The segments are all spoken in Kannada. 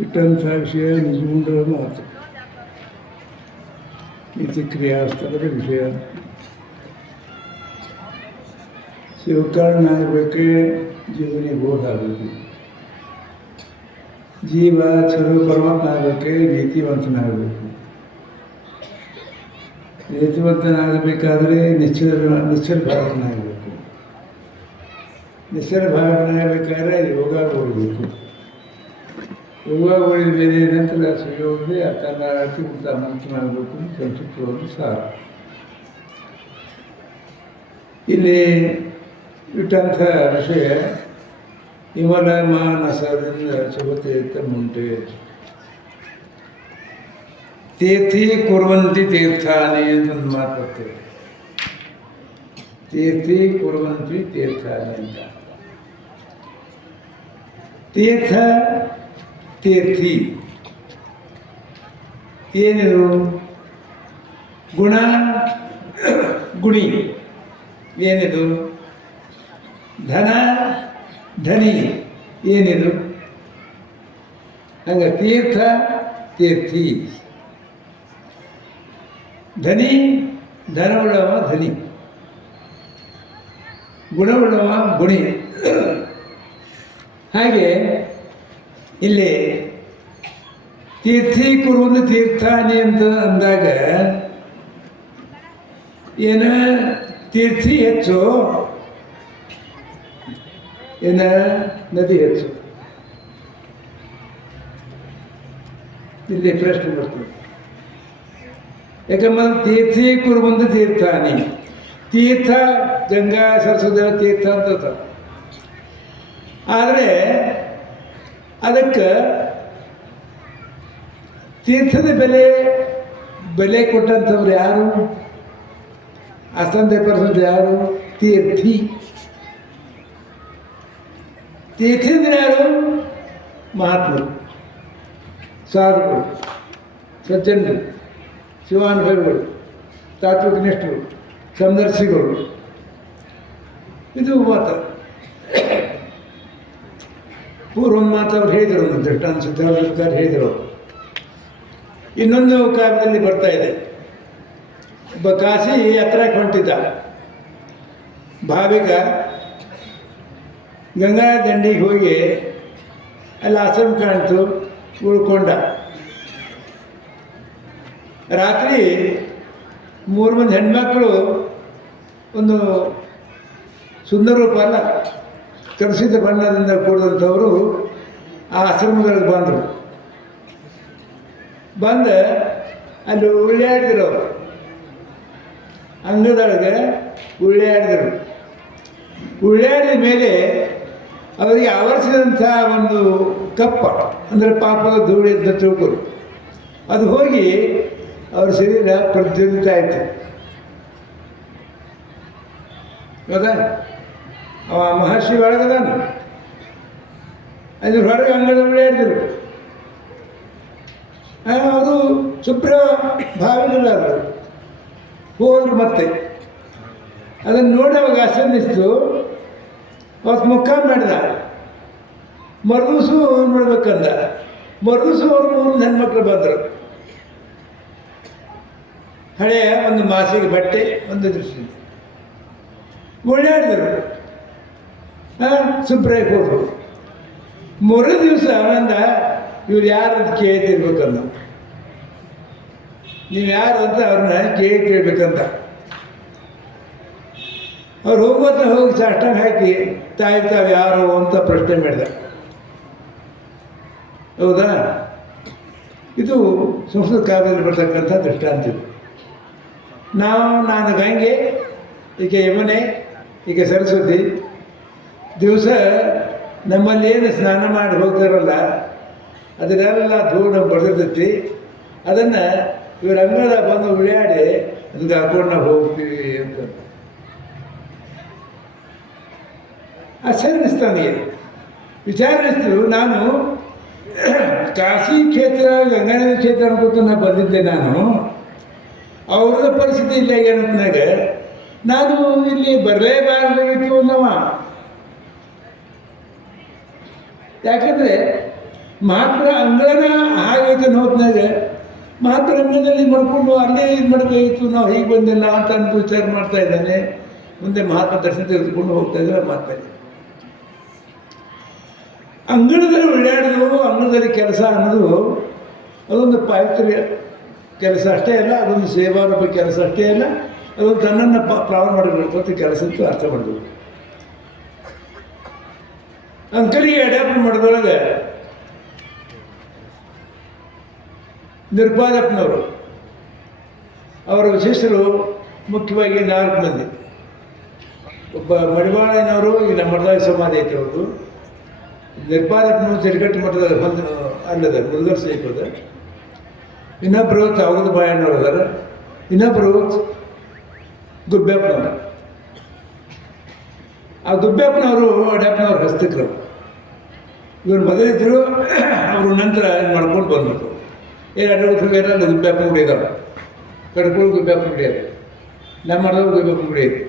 ಇಟ್ಟಂಥ ವಿಷಯ ನಿಜಗುಂಡ ಮಾತು ನೀತಿ ಕ್ರಿಯಾಸ್ತರದ ವಿಷಯ ಶಿವಕಾರಣ ಆಗಬೇಕೆ ಜೀವನಿಗೆ ಬೋಧ ಆಗಬೇಕು ಜೀವ ಚಲೋ ಪರಮಾತ್ಮ ಆಗಬೇಕೆ ನೀತಿವಂತನಾಗಬೇಕು ನೀತಿವಂತನಾಗಬೇಕಾದ್ರೆ ನಿಶ್ಚಲ ನಿಶ್ಚಲ ಭಾರತನಾಗಬೇಕು ನಿಶ್ಚಲ ಭಾರತನಾಗಬೇಕಾದ್ರೆ ಯೋಗ ಓಡಬೇಕು ಯೋಗ ಓಡಿದ ಮೇಲೆ ನಂತರ ಸುಯೋಗದೆ ತನ್ನ ಅತಿಕೃತ ಮಂತ್ರನಾಗಬೇಕು ಸಂಸ್ಕೃತವನ್ನು ಸಾರ ಇಲ್ಲಿ ಇಟ್ಟಂಥ ವಿಷಯ ಹಿಮಲ ಮಾನಸದಿಂದ ಶುಭತೀರ್ಥ ಮುಂಟೆ ತೀರ್ಥಿ ಕುರುವಂತಿ ತೀರ್ಥಾನಿ ಅಂತ ಒಂದು ಮಾತು ಬರ್ತದೆ ತೀರ್ಥಿ ಕುರುವಂತಿ ತೀರ್ಥಾನಿ ಅಂತ ತೀರ್ಥ ತೀರ್ಥಿ. ಏನಿದು? ಗುಣ ಗುಣಿ. ಏನಿದು? ಧನ ಧನಿ. ಏನಿದು? ಹಂಗ ತೀರ್ಥ ತೀರ್ಥಿ. ಧನಿ ಧನವುಳ್ಳವ ಧನಿ. ಗುಣವುಳ್ಳವ ಗುಣಿ. ಹಾಗೆ ಇಲ್ಲಿ ತೀರ್ಥೀಕುರುವುದು ತೀರ್ಥಾನಿ ಅಂತ ಅಂದಾಗ ಏನ ತೀರ್ಥಿ ಹೆಚ್ಚು? ಏನ ನದಿ ಹೆಚ್ಚು? ಇಲ್ಲಿ ಪ್ರಶ್ನೆ ಬರ್ತದೆ. ಯಾಕಂದ್ರೆ ತೀರ್ಥಿ ಕುರುಬಂದು ತೀರ್ಥಾನಿ. ತೀರ್ಥ ಗಂಗಾ, ಸರಸ್ವತಿ ತೀರ್ಥ ಅಂತ. ಆದರೆ ಅದಕ್ಕೆ ತೀರ್ಥದ ಬೆಲೆ ಬೆಲೆ ಕೊಟ್ಟಂಥವ್ರು ಯಾರು ಅಸ್ತಂತೆ ಪರ್ಸಂಟ್ ಯಾರು ತೀರ್ಥಿ ತೀರ್ಥಿಂದ್ರೆ ಯಾರು ಮಹಾತ್ಮರು ಸಾಧುಗಳು ಸಜ್ಜನರು ಶಿವಾನುಭವಿಗಳು ತಾತ್ವಿಕ ನಿಷ್ಠರು ಸಂದರ್ಶಿಗಳು ಇದು ಮಾತು ಪೂರ್ವ ಮಾತವ್ರು ಹೇಳಿದರು ಒಂದು ದೃಷ್ಟಾಂತ ಹೇಳಿದರು. ಇನ್ನೊಂದು ಕಾವ್ಯದಲ್ಲಿ ಬರ್ತಾ ಇದೆ. ಒಬ್ಬ ಕಾಶಿ ಹತ್ರ ಹೊಂಟಿದ್ದ ಭಾವಿಗ ಗಂಗಾ ದಂಡಿಗೆ ಹೋಗಿ ಅಲ್ಲಿ ಆಶ್ರಮ ಕಾಣ್ತು, ಉಳ್ಕೊಂಡ. ರಾತ್ರಿ ಮೂರು ಮಂದಿ ಹೆಣ್ಮಕ್ಳು ಒಂದು ಸುಂದರ ರೂಪ ಅಲ್ಲ ಕಲಸಿದ ಬಣ್ಣದಿಂದ ಕೂಡಿದಂಥವರು ಆ ಆಶ್ರಮದೊಳಗೆ ಬಂದರು. ಬಂದು ಅಲ್ಲಿ ಉಳ್ಳಾಡಿದ್ರು ಅವರು. ಅಂಗದೊಳಗೆ ಉಳ್ಳಾಡಿದರು ಉಳ್ಳಾಡಿದ ಮೇಲೆ ಅವರಿಗೆ ಆವರಿಸಿದಂಥ ಒಂದು ಕಪ್ಪ, ಅಂದರೆ ಪಾಪದ ಧೂಳಿ ಅಂತ ತಿಳ್ಕೊರು ಅದು ಹೋಗಿ ಅವ್ರ ಶರೀರ ಪ್ರಜ್ವಲಿತ ಆಯಿತು ಹೌದಾ ಅವ ಮಹರ್ಷಿ ಒಳಗದಾನ ಅದ್ರ ಹೊರಗೆ ಅಂಗಡಿ ಇರ್ತಿದ್ರು ಅವರು ಶುಭ್ರ ಭಾವನೆಲ್ಲ ಅವರು ಹೋದ್ರು ಮತ್ತೆ. ಅದನ್ನು ನೋಡಿ ಅವಾಗ ಅಸನ್ನಿಸ್ತು ಅವತ್ತು ಮುಖ ಮಾಡಿದ. ಮರುದಿವಸು ನೋಡ್ಬೇಕಂದ ಮರುದಿವಸು ಅವ್ರು ಮೂರು ಹೆಣ್ಮಕ್ಳು ಬಂದರು. ಹಳೆಯ ಒಂದು ಮಾಸಿಗೆ ಬಟ್ಟೆ, ಒಂದು ದೃಷ್ಟಿ ಓಡಾಡಿದ್ರು ಹಾಂ ಸುಬ್ರಾಯ್ ಹೋದ್ರು ಮರು ದಿವಸ ಆನಂದ, ಇವ್ರು ಯಾರು ಅಂತ ಕೇಳ್ತಿರ್ಬೇಕಂದ ನೀವು ಯಾರು ಅಂತ ಅವ್ರನ್ನ ಕೇಳಿ ಕೇಳ್ಬೇಕಂತ. ಅವ್ರು ಹೋಗೋತ ಹೋಗಿ ಸಾಷ್ಟಾಂಗ ಹಾಕಿ ತಾಯಿ ತಾವು ಯಾರು ಅಂತ ಪ್ರಶ್ನೆ ಮಾಡಿದ. ಹೌದಾ? ಇದು ಸಂಸ್ಕೃತ ಕಾವ್ಯದಲ್ಲಿ ಬರ್ತಕ್ಕಂಥ ದೃಷ್ಟಾಂತ ನಾವು, ನಾನು ಗಂಗೆ, ಈಕೆ ಯಮುನೆ, ಈಕೆ ಸರಸ್ವತಿ ದಿವಸ ನಮ್ಮಲ್ಲಿ ಏನು ಸ್ನಾನ ಮಾಡಿ ಹೋಗ್ತಾರಲ್ಲ, ಅದನ್ನೆಲ್ಲ ಧೂಳು ಬರ್ತೈತಿ ಅದನ್ನು ಇವ್ರ ಅಂಗಳ ಬಂದು ಉಳಿಯಾಡಿ ಅದಕ್ಕೆ ಹಾಕೊಂಡು ನಾವು ಹೋಗ್ತೀವಿ ಅಂತ. ಆಶ್ಚರ್ಯ ನನಗೆ ವಿಚಾರಿಸ್ತು ನಾನು ಕಾಶಿ ಕ್ಷೇತ್ರ ಗಂಗಾನದಿ ಕ್ಷೇತ್ರ ಅನ್ಕೊತ ಬಂದಿದ್ದೆ ನಾನು. ಅವ್ರದ ಪರಿಸ್ಥಿತಿ ಇಲ್ಲ ಏನಂದಾಗ ನಾನು ಇಲ್ಲಿ ಬರಲೇಬಾರ್ದು ಅನ್ನವ. ಯಾಕಂದರೆ ಮಾತ್ರ ಅಂಗಳನ ಆಗೈತೆ ನೋತ್ನಾಗ ಮಾತ್ರ ಅಂಗಳದಲ್ಲಿ ಮಾಡ್ಕೊಂಡು ಅಲ್ಲೇ ಇದು ಮಾಡಬೇಕಿತ್ತು, ನಾವು ಹೀಗೆ ಬಂದಿಲ್ಲ ಅಂತ ಅಂದು ವಿಚಾರ ಮಾಡ್ತಾ ಇದ್ದಾನೆ. ಮುಂದೆ ಮಹಾತ್ಮ ದರ್ಶನ ತೆಗೆದುಕೊಂಡು ಹೋಗ್ತಾ ಇದ್ದಾರೆ ಮಾಡ್ತಾ ಇದ್ದಾರೆ ಅಂಗಳದಲ್ಲಿ ಓಡಾಡೋದು ಅಂಗಳದಲ್ಲಿ ಕೆಲಸ ಅನ್ನೋದು ಅದೊಂದು ಪಾವಿತ್ರ್ಯ ಕೆಲಸ ಅಷ್ಟೇ ಅಲ್ಲ, ಅದೊಂದು ಸೇವಾರೂಪ ಕೆಲಸ ಅಷ್ಟೇ ಅಲ್ಲ ಅದೊಂದು ತನ್ನನ್ನು ಪ್ರಾರಂಭ ಮಾಡಿಕೊಳ್ತಕ್ಕಂಥ ಕೆಲಸ ಅಂತೂ ಅರ್ಥ ಮಾಡಬೇಕು ಅಂಕಲಿಗೆ ಅಡಾಪ್ಟ್ ಮಾಡಿದೊಳಗೆ ನಿರ್ಪಾದಪ್ಪನವರು ಅವರ ಶಿಷ್ಯರು ಮುಖ್ಯವಾಗಿ ನಾಲ್ಕು ಮಂದಿ. ಒಬ್ಬ ಮಡಿವಾಳನವರು ಈಗ ನಮ್ಮ ಮಠದಾಗ ಸಮಾಧಿ ಐತೆ ಅವರು ನಿರ್ಪಾದಪ್ಪನವರು ತಿರುಗಟ್ಟು ಮಠದ ಬಂದು ಅಲ್ಲದ ಮುರುಗರ್ ಸೇಪದ ಇನ್ನೊಬ್ಬರು ತಾವದ ಬಾಯಣ್ಣವ್ರು ಅದಾರ ಇನ್ನೊಬ್ಬರು ಗುಬ್ಬೆಪ್ಪನವರು. ಆ ಗುಬ್ಬೆಪ್ಪನವರು ಅಡ್ಯಪ್ಪನವ್ರ ಹಸ್ತಕರು ಇವ್ರು ಮೊದಲಿದ್ದರು ಅವರು ನಂತರ ಮಾಡ್ಕೊಂಡು ಬಂದರು. ಏನು ಅಡ್ಡಾಡಿ ಹೋಗ್ಯಾರ ಅಲ್ಲಿ ಗುಬ್ಬಾಪ ಇದಾವೆ ಕಡ್ಕೊಳ್ಳಿ ಗುಬ್ಬಪ್ಪನ ಗುಡಿ ಇದೆ ನಮ್ಮ ಮಾಡಿದವರು ಗುಬ್ಬಾಪ ಗುಡಿ ಇದೆ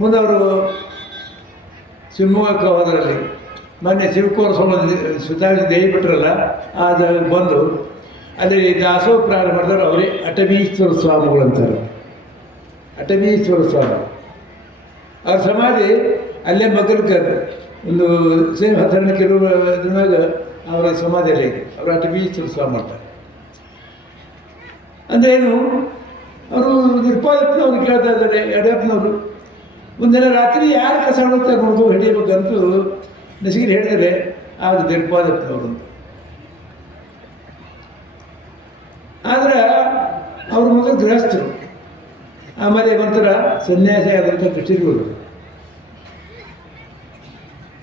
ಮುಂದೆ ಅವರು ಶಿವಮೊಗ್ಗಕ್ಕೆ ಹೋದರಲ್ಲಿ. ಮೊನ್ನೆ ಶಿವಕುಮಾರ ಸ್ವಾಮಿ ಸುಧಾರಿಸಿ ದೇವಿ ಬಿಟ್ರಲ್ಲ, ಆ ದ ಬಂದು ಅಲ್ಲಿ ದಾಸೋಹ ಪ್ರಾರಂಭ ಮಾಡಿದವರು ಅಟವೀಶ್ವರ ಸ್ವಾಮಿಗಳು ಅಂತಾರೆ ಅಟವೀಶ್ವರ ಸ್ವಾಮಿ. ಅವ್ರ ಸಮಾಧಿ ಅಲ್ಲೇ ಮಗಲ್ಕರ್ ಒಂದು ಸೇಮ್ ಹತ್ತರನೇ ಕಿಲೋಮೀಟರ್ನಾಗ ಅವರ ಸಮಾಧಿಯಲ್ಲಿ ಇದೆ. ಅವರು ಬೀಚ್ ಸ್ವಾಮಿ ಮಾಡ್ತಾರೆ. ಅಂದ್ರೆ ಏನು? ಅವರು ನಿರ್ಪಾದಪ್ಪನವ್ರು ಕೇಳ್ತಾ ಇದ್ದಾರೆ, ಯಡಿಯೂರಪ್ಪನವರು. ಮುಂದಿನ ರಾತ್ರಿ ಯಾರು ಕಸ ಮಾಡುತ್ತಾರೆ ನೋಡ್ಕೊ ಹಿಡಿಯಬೇಕಂತೂ ನಸಿಗಿರಿ ಹೇಳಿದರೆ ಆಗ ನಿರ್ಪಾದಪ್ಪನವರು ಅಂತ. ಆದ್ರೆ ಅವ್ರ ಮೊದಲು ಗೃಹಸ್ಥರು. ಆಮೇಲೆ ಒಂಥರ ಸನ್ಯಾಸಿ ಆದಂಥ ಕೃಷಿಗಳು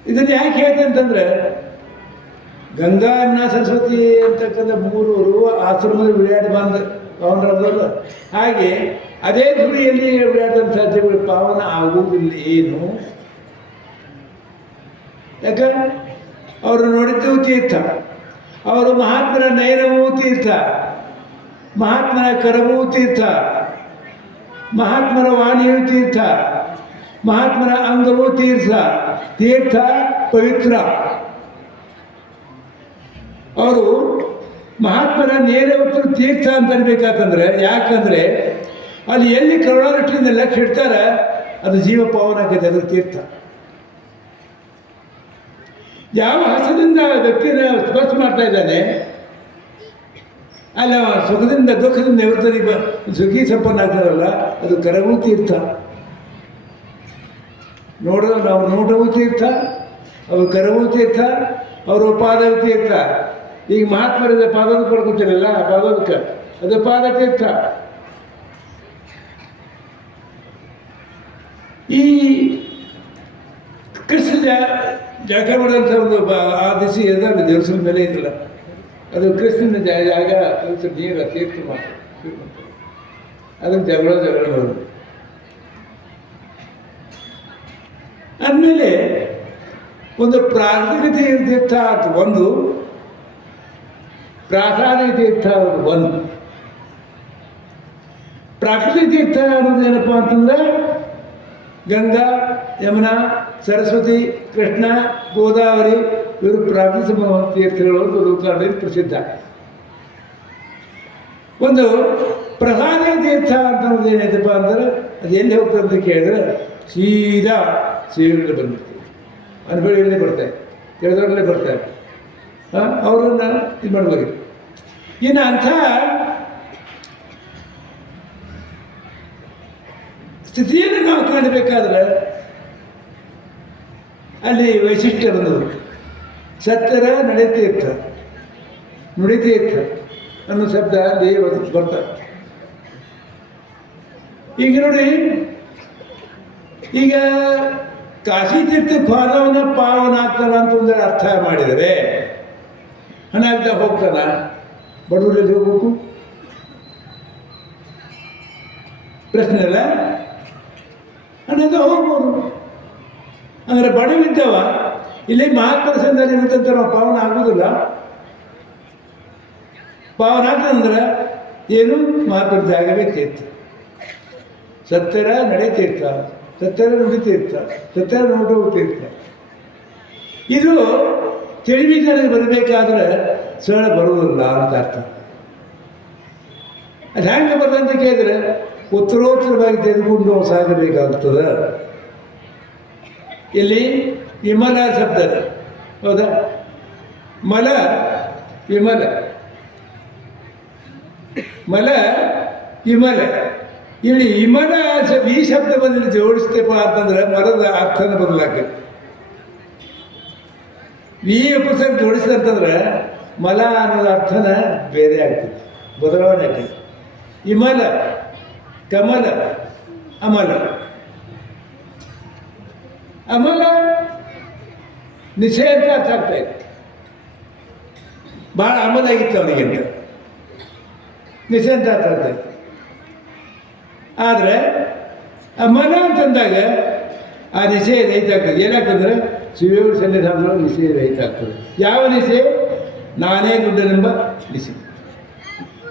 ಇದನ್ನು ಯಾಕೆ ಹೇಳ್ತೆ ಅಂತಂದ್ರೆ, ಗಂಗಾ, ಅನ್ನ, ಸರಸ್ವತಿ ಅಂತಕ್ಕಂಥ ಮೂರು ಆಶ್ರಮದಲ್ಲಿ ವಿರಾಟ್ ಬಂದ ಪಾವನರಲ್ಲ ಹಾಗೆ ಅದೇ ಗುರಿಯಲ್ಲಿ ವಿರಾಟಂಥ ದೇವರು ಪಾವನ ಆಗುವುದಿಲ್ಲ ಏನು? ಯಾಕಂದ್ರೆ ಅವರು ನೋಡಿದ್ದು ತೀರ್ಥ. ಅವರು ಮಹಾತ್ಮನ ನೈರವೂ ತೀರ್ಥ. ಮಹಾತ್ಮನ ಕರವೂ ತೀರ್ಥ. ಮಹಾತ್ಮರ ವಾಣಿಯೂ ತೀರ್ಥ. ಮಹಾತ್ಮನ ಅಂಗವೂ ತೀರ್ಥ. ತೀರ್ಥ ಪವಿತ್ರ. ಅವರು ಮಹಾತ್ಮರ ನೇರ ಉತ್ತರ ತೀರ್ಥ ಅಂತ ಅನ್ಬೇಕಾತಂದ್ರೆ ಯಾಕಂದ್ರೆ ಅಲ್ಲಿ ಎಲ್ಲಿ ಕರುಣಾದೃಷ್ಟಿಯಿಂದ ಲಕ್ಷ ಇಡ್ತಾರೆ, ಅದು ಜೀವ ಪಾವನ ಆಗುತ್ತೆ ಅದು ತೀರ್ಥ. ಯಾವ ಹಸದಿಂದ ವ್ಯಕ್ತಿನ ಸ್ಪರ್ಶ ಮಾಡ್ತಾ ಇದ್ದಾನೆ, ಅಲ್ಲ ಸುಖದಿಂದ, ದುಃಖದಿಂದ ನಿವೃತ್ತರಿ ಬ ಸುಖಿ ಸಂಪನ್ನ ಆಗ್ತಾರಲ್ಲ, ಅದು ಕರವೂ ತೀರ್ಥ. ನೋಡೋ ನಾವು ನೋಟವೂ ತೀರ್ಥ, ಅವ್ರ ಕರವೂ ತೀರ್ಥ, ಅವ್ರ ಪಾದವೂ ತೀರ್ಥ. ಈಗ ಮಹಾತ್ಮರಿಂದ ಪಾದದ ಪಡ್ಕೊತೀರಲ್ಲ ಆ ಪಾದದಕ್ಕೆ ಅದು ಪಾದ ತೀರ್ಥ. ಈ ಕೃಷ್ಣ ಜಾಗ ಮಾಡುವಂಥ ಒಂದು ಆ ದಿಸಿ ಎಲ್ಲ ದೇವಸ್ಥಾನ ಮೇಲೆ ಇದಿಲ್ಲ ಅದು ಕೃಷ್ಣನ ಜಾಗ ನೀರ ತೀರ್ಥ ಮಾತ್ರ ಅದನ್ನು ಜಗಳ ಜಗಳ ಬರೋದು ಆದಮೇಲೆ ಒಂದು ಪ್ರಾರ್ಥನೆ ತೀರ್ಥ ಅದು ಒಂದು. ಪ್ರಾಧಾನ್ಯ ತೀರ್ಥ ಒಂದು. ಪ್ರಾಕೃತಿ ತೀರ್ಥ ಅನ್ನೋದು ಏನಪ್ಪ ಅಂತಂದ್ರೆ, ಗಂಗಾ, ಯಮುನಾ, ಸರಸ್ವತಿ, ಕೃಷ್ಣ, ಗೋದಾವರಿ, ಇವರು ಪ್ರಾಕೃತಿಕ ತೀರ್ಥಗಳು ಒಂದು ಲೋಕಾರ್ಣದಲ್ಲಿ ಪ್ರಸಿದ್ಧ. ಒಂದು ಪ್ರಧಾನ ತೀರ್ಥ ಅಂತ ಏನೈತಪ್ಪ ಅಂದ್ರೆ, ಅದು ಎಲ್ಲಿ ಹೋಗ್ತದೆ ಅಂತ ಕೇಳಿದ್ರೆ, ಸೀದಾ ಶ್ರೀಗಳಿಗೆ ಬಂದಿರ್ತೀವಿ ಅನುಭವಿಗಳೇ ಬರ್ತಾರೆ ತಿಳಿದವರಲ್ಲೇ ಬರ್ತಾರೆ ಅವರು ಅವರನ್ನ ಇದು ಮಾಡ್ಬೋದು ಇನ್ನು ಅಂಥ ಸ್ಥಿತಿಯನ್ನು ನಾವು ಕಾಣಬೇಕಾದ್ರೆ ಅಲ್ಲಿ ವೈಶಿಷ್ಟ್ಯ ಬಂದವರು ಸತ್ಯರ ನಡೆತೀರ್ಥ ನುಡಿತೀರ್ಥ ಅನ್ನೋ ಶಬ್ದ ಅಲ್ಲಿ ಬರ್ತಾರೆ ಈಗ ನೋಡಿ, ಈಗ ಕಾಶಿ ತೀರ್ಥ ಪಾದವನ್ನ ಪಾವನ ಆಗ್ತಾನ ಅಂತ ಒಂದರೆ ಅರ್ಥ ಮಾಡಿದರೆ ಹಣ ಆಗ್ತಾ ಹೋಗ್ತಾನ ಬಡವರಲ್ಲಿ ಹೋಗ್ಬೇಕು? ಪ್ರಶ್ನೆ ಅಲ್ಲ? ಹಣದ ಹೋಗ್ಬೋದು. ಅಂದರೆ ಬಡವಿದ್ದವ ಇಲ್ಲಿ ಮಹಾತ್ಮರ ಸಂದಲ್ಲಿ ಇರುತ್ತಂತ ನಾವು ಪಾವನ ಆಗುವುದಿಲ್ಲ ಪಾವನ ಆಗ್ತಂದ್ರೆ ಏನು? ಮಹಾತ್ಮರ ಜಾಗವೇ ತೀರ್ಥ. ಸತ್ಯರ ನಡೆತೀರ್ಥ ಸತ್ಯರ ನುಡಿತೀರ್ಥ ಸತ್ಯರ ನೋಟವು ತೀರ್ಥ ಇದು ಟೆಲಿವಿಷನ್ಗೆ ಬರಬೇಕಾದ್ರೆ ಸರಳ ಬರುವುದಿಲ್ಲ ಅಂತ ಅರ್ಥ. ಅದು ಹೆಂಗೆ ಬರ್ತಂತ ಕೇಳಿದ್ರೆ ಉತ್ತರೋತ್ತರವಾಗಿ ತೆಗೆದುಕೊಂಡು ನಾವು ಸಾಗಬೇಕಾಗ್ತದೆ. ಇಲ್ಲಿ ವಿಮಲ ಶಬ್ದ. ಹೌದಾ? ಮಲ, ವಿಮಲ. ಮಲ, ವಿಮಲ. ಇಲ್ಲಿ ಇಮನ ಈ ಶಬ್ದವನ್ನು ಜೋಡಿಸ್ತೇಪ ಅಂತಂದ್ರೆ ಮರದ ಅರ್ಥನ ಬದಲಾಕ ಈ ಉಪಸರ್ಗ ಜೋಡಿಸ್ತಂತಂದ್ರೆ ಮಲ ಅನ್ನೋದು ಅರ್ಥನ ಬೇರೆ ಆಗ್ತದೆ, ಬದಲಾವಣೆ ಆಗ್ತದೆ. ಇಮಲ ಕಮಲ, ಅಮಲ. ಅಮಲ ನಿಷೇಧ ಅರ್ಥ ಆಗ್ತಾ ಇತ್ತು ಭಾಳ ಅಮಲ ಆಗಿತ್ತು ಅವನಿಗೆ ನಿಷೇಧ ಅರ್ಥ ಆಗ್ತಾ ಇತ್ತು ಆದರೆ ಮನ ಅಂತಂದಾಗ ಆ ನಿಷೇಧ ರಹಿತ ಆಗ್ತದೆ ಏನಾಗ್ತದೆ ಶಿವಯೋಗ ಸನ್ನಿಧಾನ ನಿಷೇಧ ರಹಿತ ಆಗ್ತದೆ ಯಾವ ನಿಷೆ ನಾನೇ ದುಡ್ಡನೆಂಬ ನಿಷೆ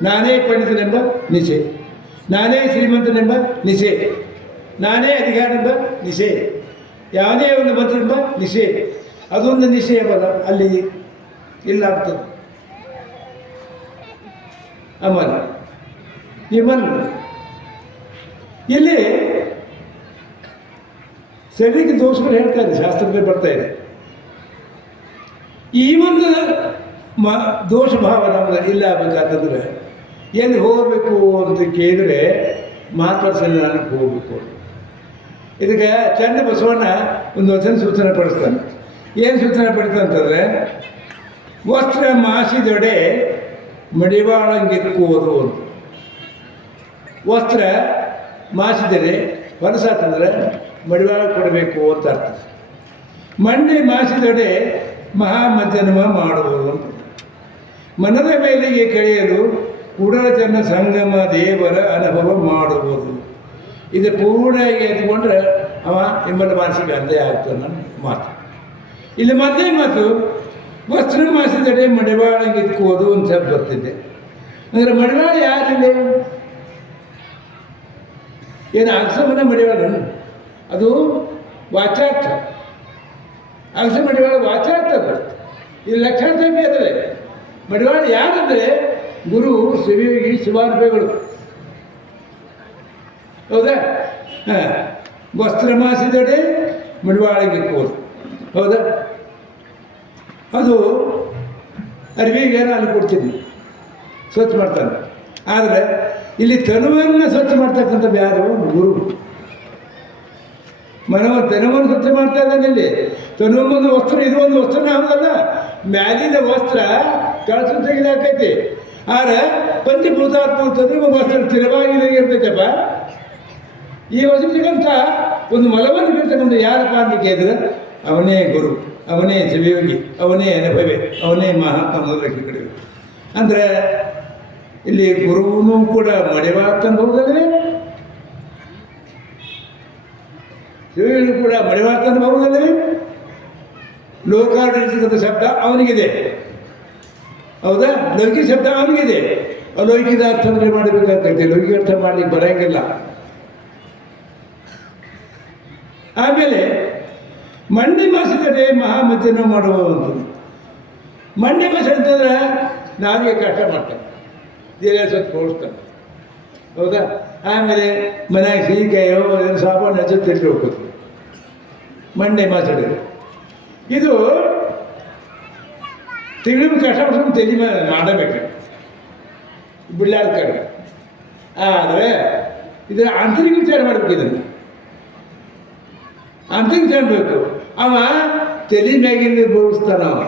ನಾನೇ ಪಂಡಿತನೆಂಬ ನಿಷೆ ನಾನೇ ಶ್ರೀಮಂತನೆಂಬ ನಿಶೆ ನಾನೇ ಅಧಿಕಾರನೆಂಬ ನಿಶೆ ಯಾವುದೇ ಒಂದು ಮಂತ್ರೆಂಬ ನಿಶೆ ಅದೊಂದು ನಿಷೇಧವಲ್ಲ ಅಲ್ಲಿ ಇಲ್ಲ ಆಗ್ತದೆ. ಅಮ್ಮ ವಿಮಲ್ ಇಲ್ಲಿ ಶರೀರಕ್ಕೆ ದೋಷಗಳು ಹೇಳ್ತಾರೆ ಶಾಸ್ತ್ರದಲ್ಲಿ ಬರ್ತಾ ಇದೆ. ಈ ಒಂದು ಮ, ದೋಷ ಭಾವ ನಮ್ದು ಇಲ್ಲ ಬೇಕಾದ್ರೆ ಎಲ್ಲಿ ಹೋಗಬೇಕು ಅಂತ ಕೇಳಿದ್ರೆ ಮಾತ್ರ ಸನ್ನಿಧಾನಕ್ಕೆ ಹೋಗಬೇಕು. ಇದಕ್ಕೆ ಚಂದ ಬಸವಣ್ಣ ಒಂದು ವಚನ ಸೂಚನೆ ಪಡಿಸ್ತಾನೆ. ಏನು ಸೂಚನೆ ಪಡಿತಂತಂದರೆ ವಸ್ತ್ರ ಮಾಸಿದೊಡೆ ಮಡಿವಾಳಂಗಿಕ್ಕುವುದು ಅಂತ. ವಸ್ತ್ರ ಮಾಸಿದರೆ ಹೊಲಸಾತಂದ್ರೆ ಮಡಿವಾಳ ಕೊಡಬೇಕು ಅಂತ ಅರ್ಥ. ಮಂಡಿ ಮಾಸಿದೊಡೆ ಮಹಾಮಜ್ಜನ್ಮ ಮಾಡುವುದು. ಅಂತ ಮನದ ಮೇಲೆಗೆ ಕಳೆಯಲು ಜನ ಸಂಗಮ ದೇವರ ಅನುಭವ ಮಾಡುವುದು. ಇದು ಪೂರ್ಣವಾಗಿ ಎತ್ಕೊಂಡ್ರೆ ಅವ ನಿಮ್ಮನ್ನ ಮಾಸಿಗೆ ಅಂದೇ ಆಗ್ತದೆ ನನ್ನ ಮಾತು. ಇಲ್ಲಿ ಮತ್ತೆ ಮಾತು, ವಸ್ತ್ರ ಮಾಸಿದಡೆ ಇಟ್ಕೋದು ಅಂತ ಬರ್ತಿದೆ ಅಂದರೆ ಮಡಿವಾಳ ಯಾರಿದೆ ಏನು ಅಗಸಮನ ಮಡಿವಾಳ ಅದು ವಾಚಾರ್ಥ. ಅಗಸ ಮಡಿವಾಳ ವಾಚಾರ್ಥ ಅದು. ಇದು ಲಕ್ಷಾರ್ಥ ಬೇರೆ ಮಡಿವಾಳ ಯಾರಂದರೆ? ಗುರು ಸಿವಿಗಿ ಶಿವಾನುಭವಿಗಳು ಹೌದಾ? ಹಾಂ. ವಸ್ತ್ರ ಮಾಸಿದಡೆ ಮಡಿವಾಳಿಗೆ ಕೋರು ಹೌದಾ? ಅದು ಅರಿವಿಗೆ ಅಲ್ಲಿ ಕೊಡ್ತೀನಿ. ಸ್ವಚ್ಛ ಮಾಡ್ತಾನೆ. ಆದರೆ ಇಲ್ಲಿ ತನುವನ್ನು ಸ್ವಚ್ಛ ಮಾಡ್ತಕ್ಕಂಥ ಯಾರು ಗುರು. ಮನವ ತನುವನ್ನು ಸ್ವಚ್ಛ ಮಾಡ್ತಾ ಇದ್ದಾನೆ ಇಲ್ಲಿ. ಒಂದು ವಸ್ತ್ರ, ಇದು ಒಂದು ವಸ್ತ್ರ ಹೌದಲ್ಲ ಮ್ಯಾಲಿನ ವಸ್ತ್ರ ಕಳಸ ತೆಗೆದಾಕೈತಿ ಆದ್ರೆ ಪಂಚಭೂತಾತ್ಮ ಅಂತಂದ್ರೆ ಒಂದು ವಸ್ತ್ರ ಸ್ಥಿರವಾಗಿ ಇರ್ತೈತಪ್ಪ ಈ ವಸ್ತ್ರಕ್ಕಂಥ ಒಂದು ಮಲವನ್ನು ಬೀಳ್ತಕ್ಕಂಥ ಯಾರಪ್ಪ ಅಂತ ಕೇಳಿದ್ರೆ, ಅವನೇ ಗುರು, ಅವನೇ ಸವಿಯೋಗಿ ಅವನೇ ಅನುಭವಿ, ಅವನೇ ಮಹಾತ್ಮ ಮೊದಲ ಕಡೆ ಅಂದರೆ ಇಲ್ಲಿ ಗುರುವೂ ಕೂಡ ಮಡಿವಾರ್ತಂದು ಹೋಗಿದ್ರೆ ಶಿವನು ಕೂಡ ಮಡಿವಾರ್ತಂದು ಹೋಗಿದ್ರೆ ಲೋಕಾಡಳಿತಕ್ಕಂಥ ಶಬ್ದ ಅವನಿಗಿದೆ. ಹೌದಾ? ಲೌಕಿಕ ಶಬ್ದ ಅವನಿಗಿದೆ. ಅಲೌಕಿಕ ಅರ್ಥ ಅಂದರೆ ಮಾಡಬೇಕಾಗ್ತದೆ. ಲೌಕಿಕ ಅರ್ಥ ಮಾಡಲಿಕ್ಕೆ ಬರೋಂಗಿಲ್ಲ. ಆಮೇಲೆ ಮಂಡಿ ಮಹಾ ಮಹಾಮಜ್ಜನ ಮಾಡುವಂಥದ್ದು ಮಂಡಿ ಮಾಸ ಅಂತಂದ್ರೆ ನಾಲಿಗೆ ಕಷ್ಟ ಮಾಡ್ತಾನೆ. ಜೀರ ಸ್ವಚ್ಛ ಓಡಿಸ್ತಾನೆ ಹೌದಾ? ಆಮೇಲೆ ಮನೆಯಾಗ ಸೀಕಾಯೋ ಏನು ಸಾಬಾನು ಹಚ್ಚಿ ತಿರುಗಿ ಹೋಗ್ಬೇಕು ಮಂಡೆ ಮಾತಾಡಿದ್ರು ಇದು ತಿಳಿದು ಕಷ್ಟ ತೆಲಿ ಮೇಲೆ ಮಾಡಬೇಕು. ಬಿಳ್ಳಾದ ಕಡೆ. ಆದರೆ ಇದರ ಆಂತರಿಕ ವಿಚಾರ ಮಾಡಬೇಕು ಇದನ್ನು. ಆಂತರಿಕ ಬೇಕು ಅವ ತಲೆ ಮ್ಯಾಗಿಂದ ಬೋಳಿಸ್ತಾನ ಅವ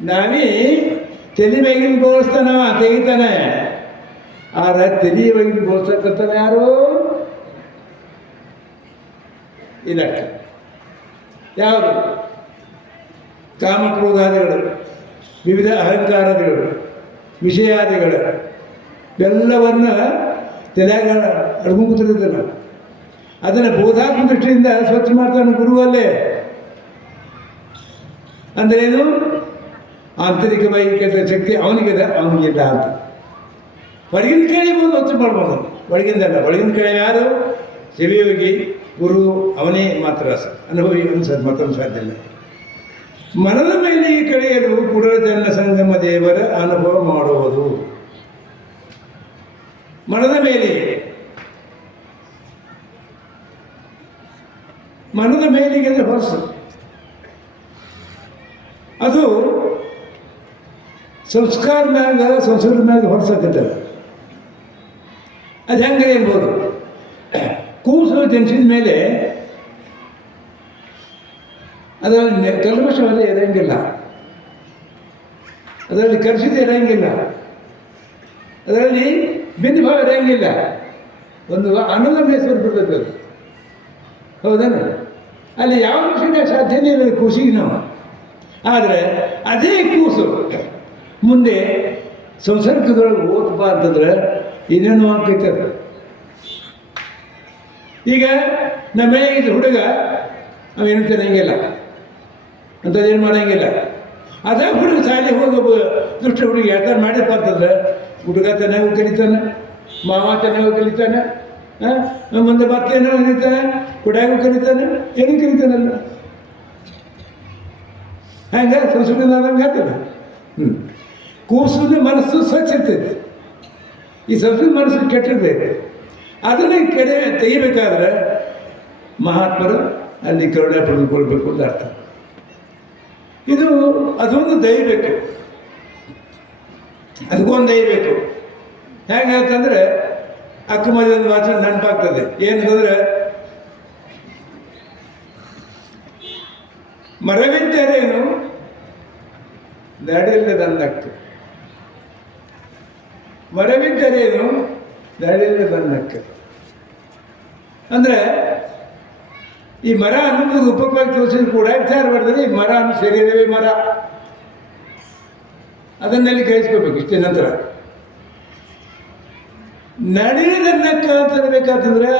ನಾವೀ ತಲೆ ಬೇಗಿನ ಬೋಳಿಸ್ತಾನವ ತೆಗಿತಾನೆ. ಆದ್ರೆ ತಲೆ ಬೇಗಿನ ಬೋಳ್ಸಕ್ಕಂತಾನೆ ಯಾರು? ಇಲ್ಲ ಯಾವುದು? ಕಾಮಕ್ರೋಧಾದಿಗಳು, ವಿವಿಧ ಅಹಂಕಾರಾದಿಗಳು, ವಿಷಯಾದಿಗಳು ಎಲ್ಲವನ್ನ ತಲೆಯಾಗ ಅಡ್ಕೊಂಡ್ಬಿಟ್ಟಿರ್ತಾನೆ ಅದನ್ನು ಬೋಧಾತ್ಮ ದೃಷ್ಟಿಯಿಂದ ಸ್ವಚ್ಛ ಮಾಡ್ತಾನೆ ಗುರುವಲ್ಲೇ. ಅಂದ್ರೇನು? ಆಂತರಿಕ ವೈಜ್ಞಾನಿಕ ಶಕ್ತಿ ಅವನಿಗಿದೆ ಅವನಿಗಿಲ್ಲ ಅಂತ. ಒಳಗಿನ ಕೇಳಿಬೋದು ಹೊತ್ತು ಮಾಡ್ಬೋದು. ಒಳಗಿಂದಲ್ಲ ಒಳಗಿನ ಕೇಳಿ ಯಾರು? ಶಿವಯೋಗಿ ಗುರು, ಅವನೇ ಮಾತ್ರ ಅನುಭವಿ ಅನ್ಸೋದು ಮತ್ತೊಂದು ಸಾಧ್ಯ ಇಲ್ಲ. ಮನದ ಮೇಲೆ ಕಳೆಯಲು ಪುನರ್ಜನ್ಮ ಸಂಗಮ ದೇವರ ಅನುಭವ ಮಾಡುವುದು. ಮನದ ಮೇಲೆ. ಮನದ ಮೇಲಿಗೆ ಅಂದರೆ ಹೊರಸು. ಅದು ಸಂಸ್ಕಾರ ಮ್ಯಾಗ, ಸಂಸ್ಕೃತಿ ಮ್ಯಾಗ ಹೊರಸಕತ್ತದ ಅದು ಹೆಂಗೆ ಇರ್ಬೋದು ಕೂಸು ಜನಿಸಿದ ಮೇಲೆ ಅದರಲ್ಲಿ ನೆ- ಇರೋಂಗಿಲ್ಲ. ಅದರಲ್ಲಿ ಕರ್ಷಿತ ಇರಂಗಿಲ್ಲ. ಅದರಲ್ಲಿ ಬಿಂದು ಭಾವ ಇರಂಗಿಲ್ಲ. ಒಂದು ಆನಂದ ಮೇಸರು ಬಿಡ್ಬೇಕು ಅದು. ಅಲ್ಲಿ ಯಾವ ವಿಷಯ ಸಾಧ್ಯನೇ ಇಲ್ಲ ಕೂಸಿಗೆ ನಾವು. ಆದರೆ ಅದೇ ಕೂಸು ಮುಂದೆ ಸಂಸರ್ಗದೊಳಗೆ ಓದ್ಬಾ ಅಂತಂದ್ರೆ ಏನೇನೋ ಆಗ್ತೈತೆ? ಈಗ ನಮ್ಮ ಇದ್ದ ಹುಡುಗ ಅವೇನು ತಿನ್ನಂಗಿಲ್ಲ. ಅಂಥದ್ದೇನು ಮಾಡೋಂಗಿಲ್ಲ. ಅದೇ ಹುಡುಗ ಶಾಲೆ ಹೋಗಿ ದುಷ್ಟ ಹುಡುಗ ಯಾಕಂದ್ರೆ ಮಾಡಿಪ್ಪ ಅಂತಂದ್ರೆ ಹುಡುಗ ಚೆನ್ನಾಗಿ ಕಲಿತಾನೆ, ಮಾವ ಚೆನ್ನಾಗಿ ಕಲಿತಾನೆ ಹಾಂ ಮುಂದೆ ಏನೋ ಕಲಿತಾನೆ, ಕುಡಿಯಾಗೂ ಕಲಿತಾನೆ, ಏನು ಕಲಿತಾನಲ್ಲ. ಹಂಗೆ ಸಂಸ್ಕೃತಿ ಹ್ಞೂ ಕೂಸಿನ ಮನಸ್ಸು ಸ್ವಚ್ಛ ಇರ್ತೈತಿ ಈ ಸಂಸ್ಕೃತಿ ಮನಸ್ಸು ಕೆಟ್ಟಿರ್ತೈತೆ ಅದನ್ನೇ ಕೆಡೆ ತೆಗಿಬೇಕಾದ್ರೆ ಮಹಾತ್ಮರು ಅಲ್ಲಿ ಕರುಣೆ ಪಡೆದುಕೊಳ್ಬೇಕು ಅಂತ ಅರ್ಥ. ಇದು ಅದೊಂದು ದಯಬೇಕು ಅದಕ್ಕೊಂದು ದಯಬೇಕು ಹೇಗೆ ಅಂತಂದ್ರೆ ಅಕ್ಕ ಮದುವೆ ಒಂದು ವಾಚನ ನೆನಪಾಗ್ತದೆ. ಏನಂತಂದ್ರೆ ಮರವಿದ್ದರೇನು ನಡಿಲ್ಲದನ್ನಕ್ಕೆ ಮರವಿದ್ದರೇನು ನಡಿಲ್ಲದನ್ನಕ್ಕೆ ಅಂದ್ರೆ, ಈ ಮರ ಅನ್ನೋದು ರೂಪಕವಾಗಿ ತೋರಿಸಿದ್ರು ಕೂಡ ವಿಚಾರ ಮಾಡಿದ್ರೆ ಈ ಮರ ಅನ್ನೋ ಶರೀರವೇ ಮರ. ಅದನ್ನಲ್ಲಿ ಗ್ರಹಿಸ್ಕೋಬೇಕು, ಇಷ್ಟೇ ನಂತರ. ನಡಿನದನ್ನಕ್ಕ ಅಂತ ಅನ್ಬೇಕಾತಂದ್ರೆ